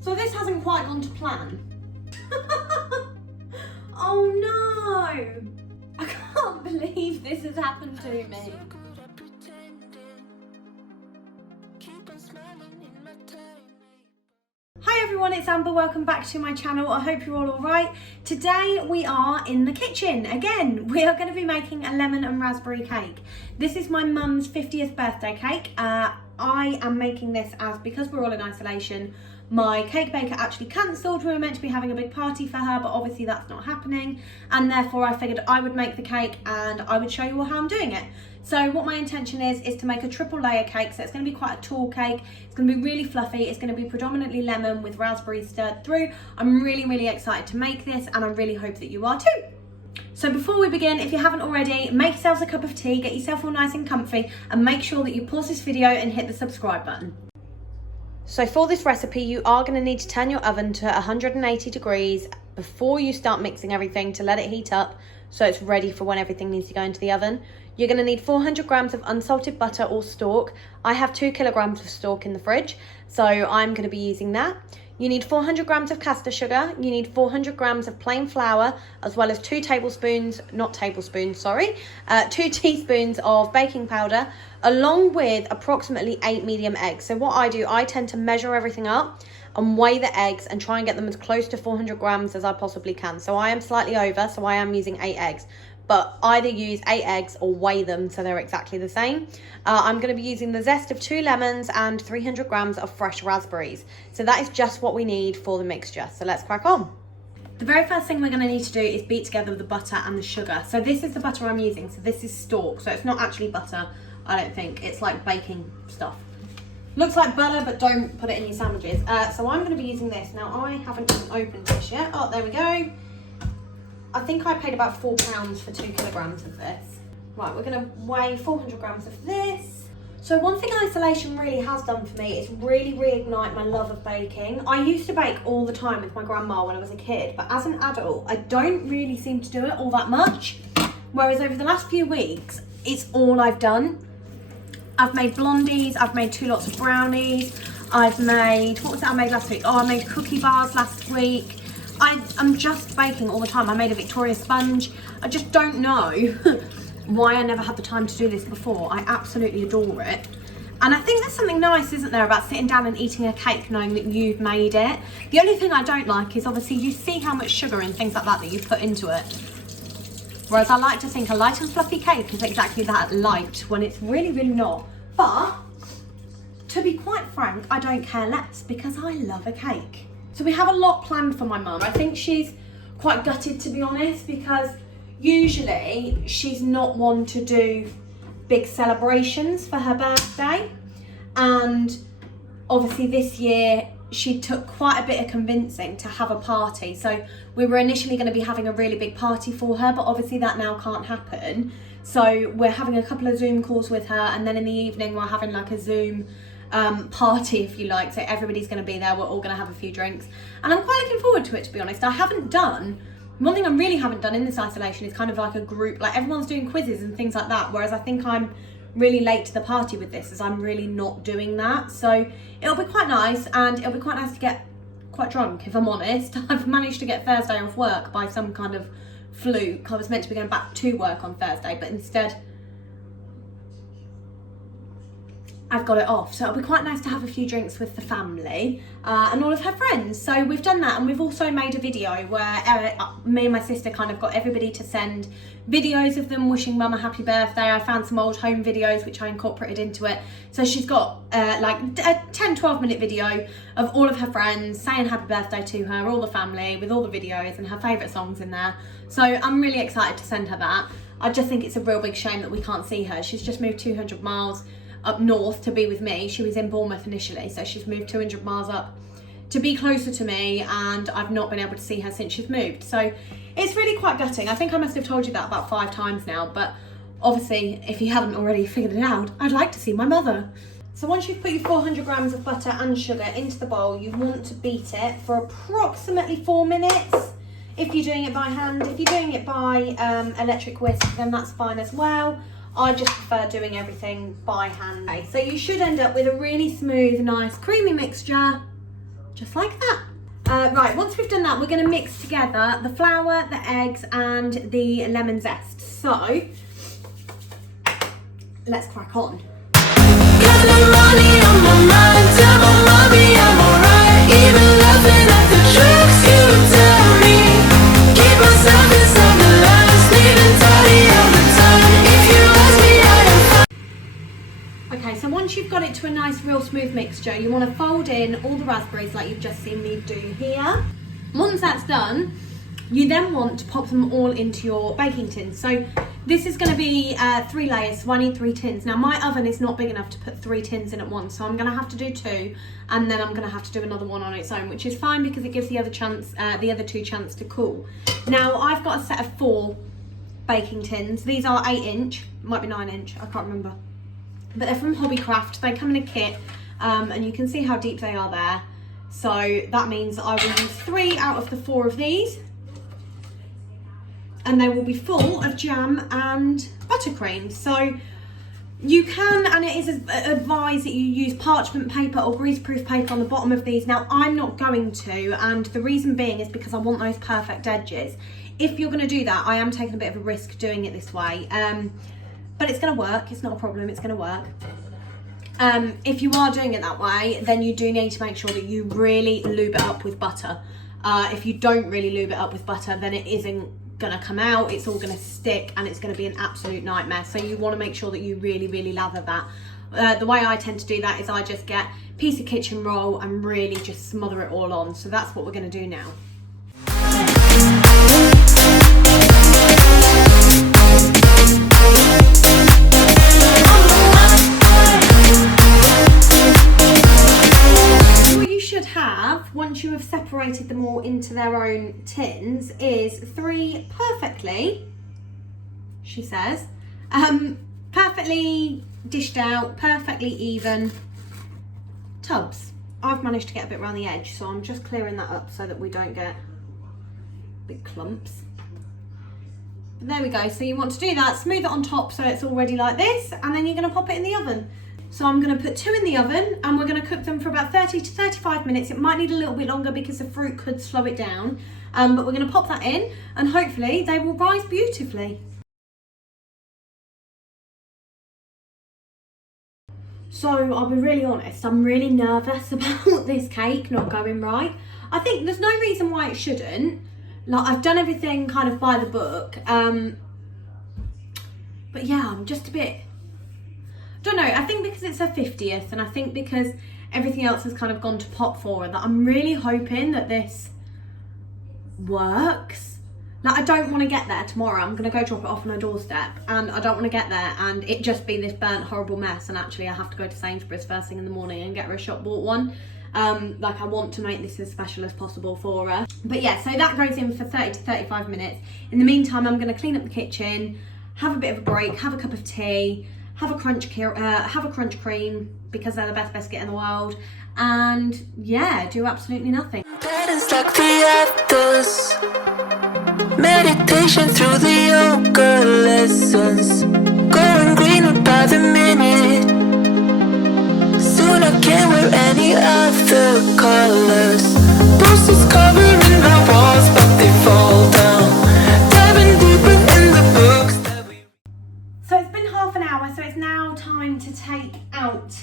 So this hasn't quite gone to plan. Oh no! I can't believe this has happened to me. Hi everyone, it's Amber. Welcome back to my channel. I hope you're all alright. Today we are in the kitchen again. We are going to be making a lemon and raspberry cake. This is my mum's 50th birthday cake. I am making this because we're all in isolation. My cake baker actually cancelled. We were meant to be having a big party for her, but obviously that's not happening. And therefore I figured I would make the cake and I would show you all how I'm doing it. So what my intention is to make a triple layer cake. So it's going to be quite a tall cake. It's going to be really fluffy. It's going to be predominantly lemon with raspberries stirred through. I'm really excited to make this and I really hope that you are too. So before we begin, if you haven't already, make yourselves a cup of tea, get yourself all nice and comfy, and make sure that you pause this video and hit the subscribe button. So for this recipe, you are going to need to turn your oven to 180 degrees before you start mixing everything to let it heat up so it's ready for when everything needs to go into the oven. You're going to need 400 grams of unsalted butter or stork. I have 2 kilograms of stork in the fridge, so I'm going to be using that. You need 400 grams of caster sugar. You need 400 grams of plain flour, as well as 2 teaspoons of baking powder, along with approximately 8 medium eggs. So what I do, I tend to measure everything up and weigh the eggs and try and get them as close to 400 grams as I possibly can. So I am slightly over, so I am using 8 eggs. But either use 8 eggs or weigh them so they're exactly the same. I'm going to be using the zest of 2 lemons and 300 grams of fresh raspberries. So that is just what we need for the mixture. So let's crack on. The very first thing we're going to need to do is beat together the butter and the sugar. So this is the butter I'm using. So this is stork. So it's not actually butter, I don't think. It's like baking stuff. Looks like butter, but don't put it in your sandwiches. So I'm going to be using this. Now I haven't even opened this yet. Oh, there we go. I think I paid about £4 for 2 kilograms of this. Right, we're going to weigh 400 grams of this. So one thing isolation really has done for me is really reignite my love of baking. I used to bake all the time with my grandma when I was a kid, but as an adult, I don't really seem to do it all that much. Whereas over the last few weeks, it's all I've done. I've made blondies, I've made 2 lots of brownies, I've made, what was that I made last week? Oh, I made cookie bars last week. I'm just baking all the time. I made a Victoria sponge. I just don't know why I never had the time to do this before. I absolutely adore it. And I think there's something nice, isn't there, about sitting down and eating a cake knowing that you've made it. The only thing I don't like is obviously you see how much sugar and things like that you put into it. Whereas I like to think a light and fluffy cake is exactly that, light, when it's really not. But to be quite frank, I don't care less because I love a cake. So we have a lot planned for my mum. I think she's quite gutted, to be honest, because usually she's not one to do big celebrations for her birthday. And obviously this year she took quite a bit of convincing to have a party. So we were initially going to be having a really big party for her, but obviously that now can't happen. So we're having a couple of Zoom calls with her, and then in the evening we're having like a Zoom party, if you like. So everybody's going to be there. We're all going to have a few drinks, and I'm quite looking forward to it, to be honest. One thing I really haven't done in this isolation is kind of like a group, like everyone's doing quizzes and things like that, whereas I think I'm really late to the party with this, as I'm really not doing that. So it'll be quite nice, and it'll be quite nice to get quite drunk, if I'm honest. I've managed to get Thursday off work by some kind of fluke. I was meant to be going back to work on Thursday, but instead I've got it off. So it'll be quite nice to have a few drinks with the family and all of her friends. So we've done that, and we've also made a video where me and my sister kind of got everybody to send videos of them wishing mum a happy birthday. I found some old home videos which I incorporated into it. So she's got like a 10-12 minute video of all of her friends saying happy birthday to her, all the family, with all the videos and her favourite songs in there. So I'm really excited to send her that. I just think it's a real big shame that we can't see her. She's just moved 200 miles up north to be with me. She was in Bournemouth initially, so she's moved 200 miles up to be closer to me, and I've not been able to see her since she's moved. So it's really quite gutting. I think I must have told you that about 5 times now, but obviously if you haven't already figured it out, I'd like to see my mother. So once you've put your 400 grams of butter and sugar into the bowl, you want to beat it for approximately 4 minutes. If you're doing it by hand, if you're doing it by electric whisk, then that's fine as well. I just prefer doing everything by hand. Okay, so you should end up with a really smooth, nice, creamy mixture just like that. Right, once we've done that, we're going to mix together the flour, the eggs, and the lemon zest. So, let's crack on. Okay, so once you've got it to a nice real smooth mixture, you want to fold in all the raspberries like you've just seen me do here. Once that's done, you then want to pop them all into your baking tin. So this is going to be 3 layers, so I need 3 tins. Now my oven is not big enough to put 3 tins in at once, so I'm going to have to do 2, and then I'm going to have to do another one on its own, which is fine because it gives the other 2 chance to cool. Now I've got a set of 4 baking tins. These are 8-inch, might be 9-inch, I can't remember. But they're from Hobbycraft. They come in a kit, and you can see how deep they are there. So that means I will use 3 out of the 4 of these, and they will be full of jam and buttercream. So you can, and it is advised that you use parchment paper or greaseproof paper on the bottom of these. Now I'm not going to, and the reason being is because I want those perfect edges. If you're going to do that, I am taking a bit of a risk doing it this way. But it's going to work, it's not a problem, it's going to work. If you are doing it that way, then you do need to make sure that you really lube it up with butter. If you don't really lube it up with butter, then it isn't going to come out, it's all going to stick, and it's going to be an absolute nightmare. So you want to make sure that you really, really lather that. The way I tend to do that is I just get a piece of kitchen roll and really just smother it all on. So that's what we're going to do now. Once you have separated them all into their own tins, is 3 perfectly, she says, perfectly dished out, perfectly even tubs. I've managed to get a bit around the edge, so I'm just clearing that up so that we don't get big clumps. But there we go. So you want to do that, smooth it on top so it's already like this, and then you're going to pop it in the oven. So I'm going to put 2 in the oven, and we're going to cook them for about 30 to 35 minutes. It might need a little bit longer because the fruit could slow it down, but we're going to pop that in, and hopefully they will rise beautifully. So I'll be really honest, I'm really nervous about this cake not going right. I think there's no reason why it shouldn't. Like, I've done everything kind of by the book, but yeah, I'm just a bit, don't know, I think because it's her 50th, and I think because everything else has kind of gone to pot for her, that I'm really hoping that this works. Like, I don't want to get there tomorrow. I'm going to go drop it off on her doorstep, and I don't want to get there and it just be this burnt, horrible mess, and actually I have to go to Sainsbury's first thing in the morning and get her a shop bought one. Like, I want to make this as special as possible for her. But yeah, so that goes in for 30 to 35 minutes. In the meantime, I'm going to clean up the kitchen, have a bit of a break, have a cup of tea, have a crunch cream because they're the best biscuit in the world, and yeah, do absolutely nothing. Like the others, meditation through the yoga lessons, going greener by the minute. Soon I can't wear any other colors. Posters covering my walls, but they fall down. Diving deeper in the books that we... So it's been half an hour, so it's now time to take out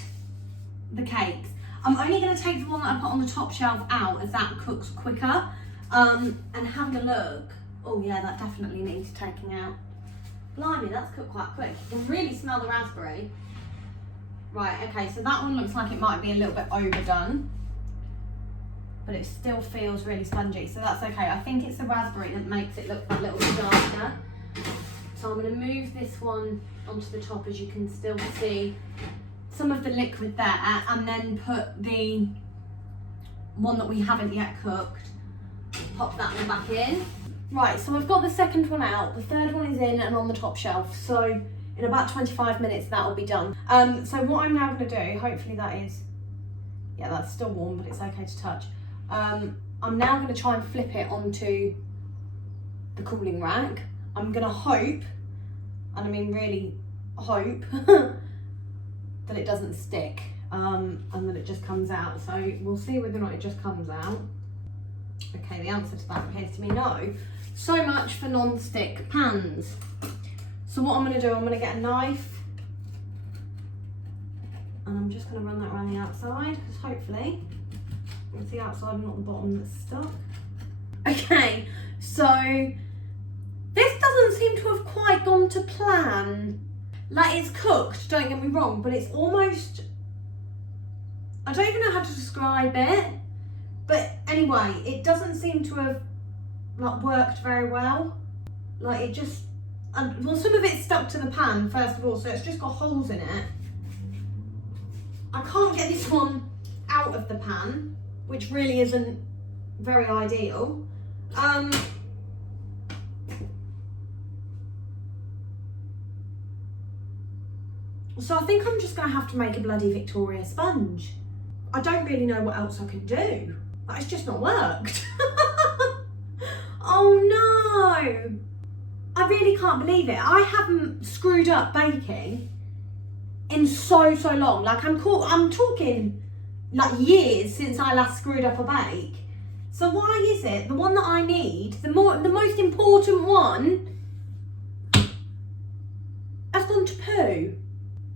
the cakes. I'm only going to take the one that I put on the top shelf out, as that cooks quicker. And having a look, oh yeah, that definitely needs taking out. Blimey, that's cooked quite quick. You can really smell the raspberry. Right, okay, so that one looks like it might be a little bit overdone, but it still feels really spongy, so that's okay. I think it's the raspberry that makes it look a little bit darker. So I'm going to move this one onto the top, as you can still see some of the liquid there, and then put the one that we haven't yet cooked, pop that one back in. Right, so I've got the second one out, the third one is in and on the top shelf, so in about 25 minutes that'll be done. So what I'm now going to do, hopefully that is, yeah, that's still warm, but it's okay to touch. I'm now going to try and flip it onto the cooling rack. I'm going to hope, and I mean really hope, that it doesn't stick. and that it just comes out. So we'll see whether or not it just comes out. Okay, the answer to that appears to be no. So much for non-stick pans. So what I'm going to do, I'm going to get a knife and I'm just going to run that around the outside, because hopefully it's the outside and not the bottom that's stuck. Okay, so this doesn't seem to have quite gone to plan. Like, it's cooked, don't get me wrong, but it's almost, I don't even know how to describe it. But anyway, it doesn't seem to have like worked very well. Like, it just, well, some of it's stuck to the pan first of all, so it's just got holes in it. I can't get this one out of the pan, which really isn't very ideal. So I think I'm just gonna have to make a bloody Victoria sponge. I don't really know what else I can do. Like, it's just not worked. Oh no! I really can't believe it. I haven't screwed up baking in so long. Like, I'm talking like years since I last screwed up a bake. So why is it the one that I need, the most important one, has gone to poo?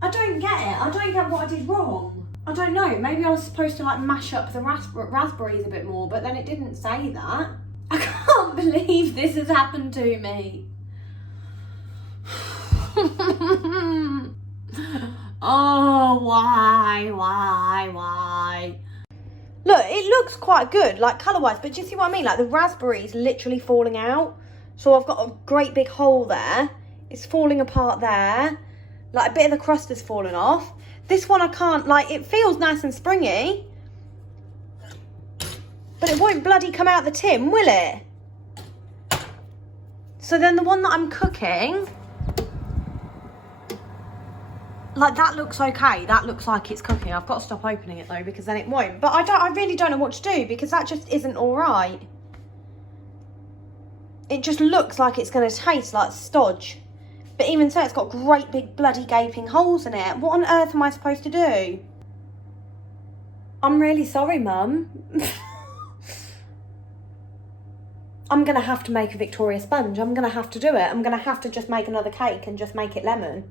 I don't get it. I don't get what I did wrong. I don't know. Maybe I was supposed to like mash up the raspberries a bit more, but then it didn't say that. I can't believe this has happened to me. Oh, why? Look, it looks quite good, like colour-wise, but do you see what I mean? Like, the raspberry's literally falling out. So I've got a great big hole there. It's falling apart there. Like, a bit of the crust has fallen off. This one I can't, like, it feels nice and springy. But it won't bloody come out the tin, will it? So then the one that I'm cooking, like, that looks okay. That looks like it's cooking. I've got to stop opening it though, because then it won't. But I really don't know what to do, because that just isn't all right. It just looks like it's going to taste like stodge. But even so, it's got great big bloody gaping holes in it. What on earth am I supposed to do? I'm really sorry, Mum. I'm going to have to make a Victoria sponge. I'm going to have to do it. I'm going to have to just make another cake and just make it lemon.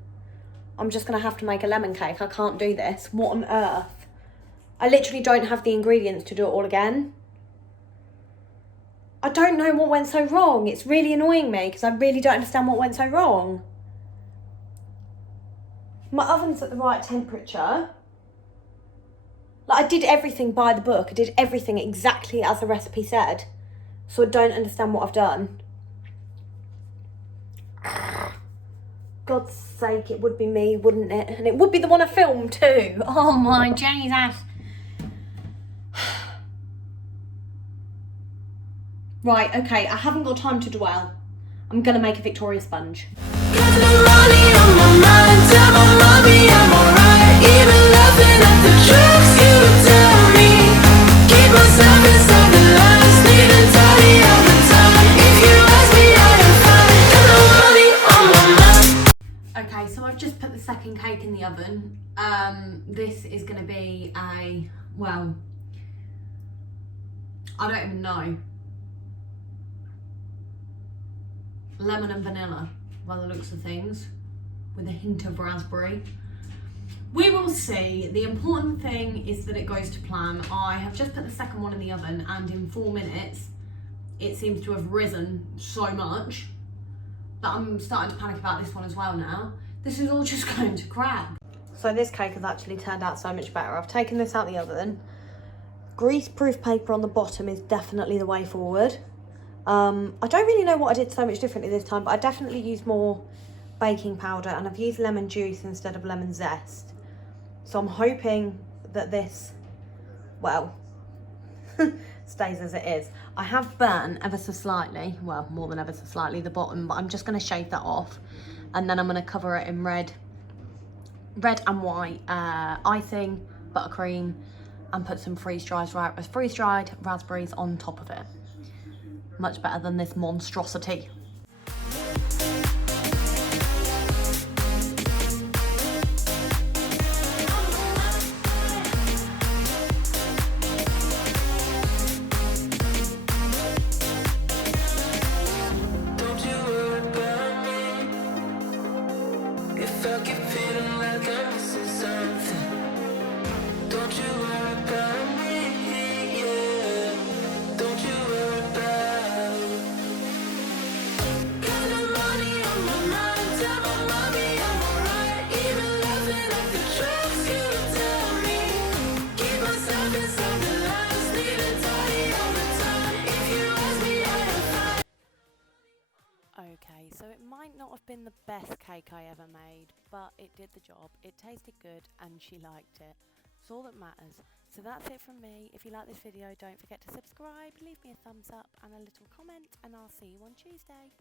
I'm just going to have to make a lemon cake. I can't do this. What on earth? I literally don't have the ingredients to do it all again. I don't know what went so wrong. It's really annoying me because I really don't understand what went so wrong. My oven's at the right temperature. Like, I did everything by the book. I did everything exactly as the recipe said. So I don't understand what I've done. God's sake, it would be me, wouldn't it? And it would be the one I filmed too. Oh my Jesus. Right, okay, I haven't got time to dwell. I'm gonna make a Victoria sponge. Okay, so I've just put the second cake in the oven. This is gonna be a, well, I don't even know. Lemon and vanilla, by the looks of things, with a hint of raspberry. We will see. The important thing is that it goes to plan. I have just put the second one in the oven, and in 4 minutes, it seems to have risen so much that I'm starting to panic about this one as well now. This is all just going to crap. So this cake has actually turned out so much better. I've taken this out the oven. Grease-proof paper on the bottom is definitely the way forward. I don't really know what I did so much differently this time, but I definitely used more baking powder, and I've used lemon juice instead of lemon zest. So I'm hoping that this, well, stays as it is. I have burnt ever so slightly, well, more than ever so slightly, the bottom, but I'm just going to shave that off, and then I'm going to cover it in red and white icing, buttercream, and put some freeze-dried raspberries on top of it. Much better than this monstrosity. been the best cake I ever made, but it did the job. It tasted good and she liked it. It's all that matters. So that's it from me. If you like this video, don't forget to subscribe, leave me a thumbs up and a little comment, and I'll see you on Tuesday.